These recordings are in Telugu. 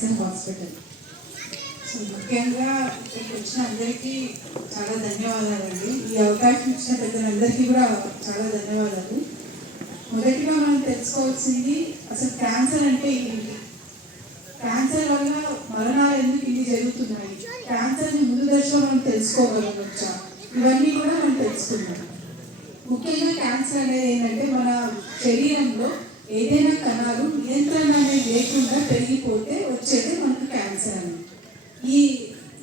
Cancer hospital. సో ముఖ్యంగా ఇక్కడికి వచ్చిన అందరికీ చాలా ధన్యవాదాలండి. ఈ అవకాశం ఇచ్చిన పెద్దలందరికీ కూడా చాలా ధన్యవాదాలు. మొదటిగా మనం తెలుసుకోవాల్సింది అసలు క్యాన్సర్ అంటే ఏంటి, క్యాన్సర్ వల్ల మరణాలు ఎందుకు ఇన్ని జరుగుతున్నాయి, క్యాన్సర్ని ముందు దశలో మనం తెలుసుకోగలగచ్చా, ఇవన్నీ కూడా మనం తెలుసుకున్నాం. ముఖ్యంగా క్యాన్సర్ అనేది ఏంటంటే మన శరీరంలో ఏదైనా కణాలు నియంత్రణ అనేది లేకుండా పెరిగిపోతే వచ్చేదే మనకు క్యాన్సర్ అని.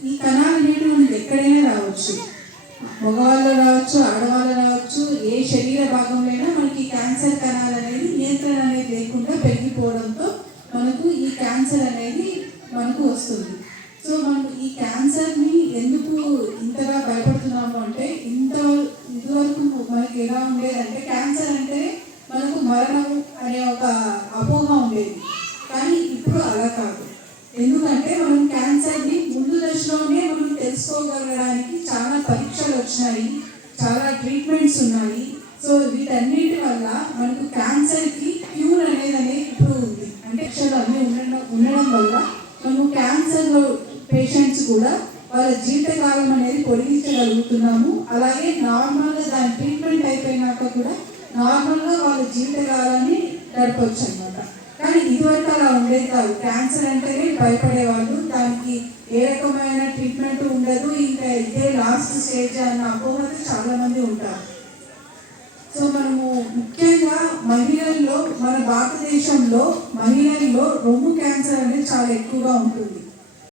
ఈ కణాలు అనేవి మనకి ఎక్కడైనా రావచ్చు, మగవాళ్ళు రావచ్చు, ఆడవాళ్ళు రావచ్చు, ఏ శరీర భాగంలో మనకి క్యాన్సర్ కణాలు అనేది నియంత్రణ అనేది లేకుండా పెరిగిపోవడంతో మనకు ఈ క్యాన్సర్ అనేది మనకు వస్తుంది. సో మనం ఈ క్యాన్సర్ని ఎందుకు ఇంతగా భయపడుతున్నాము అంటే, ఇదివరకు మనకి ఎలా ఉండేదంటే క్యాన్సర్ అంటే మనకు మరణం అనే ఒక అపోహ ఉండేది. కానీ ఇప్పుడు అలా కాదు. ఎందుకంటే మనం క్యాన్సర్ని ముందు దశలోనే మనం తెలుసుకోగలగడానికి చాలా పరీక్షలు వచ్చినాయి, చాలా ట్రీట్మెంట్స్ ఉన్నాయి. సో వీటన్నిటి వల్ల మనకు క్యాన్సర్కి క్యూర్ అనేది ఇప్పుడు ఉంది. అంటే అన్నీ ఉండడం వల్ల మనము క్యాన్సర్లో పేషెంట్స్ కూడా వాళ్ళ జీవితకాలం అనేది పొడిగించగలుగుతున్నాము. అలాగే నార్మల్గా దాని ట్రీట్మెంట్ అయిపోయినాక కూడా నార్మల్గా వాళ్ళ జీవితకాలాన్ని గడపవచ్చు అనమాట. కానీ ఇదివరకు అలా ఉండేది కాదు. క్యాన్సర్ అంటేనే భయపడేవాళ్ళు, దానికి ఏ రకమైన ట్రీట్మెంట్ ఉండదు, ఇంకా ఇదే లాస్ట్ స్టేజ్ అన్న అపోహతో చాలామంది ఉంటారు. సో మనము ముఖ్యంగా మహిళల్లో, మన భారతదేశంలో మహిళల్లో రొమ్ము క్యాన్సర్ అనేది చాలా ఎక్కువగా ఉంటుంది.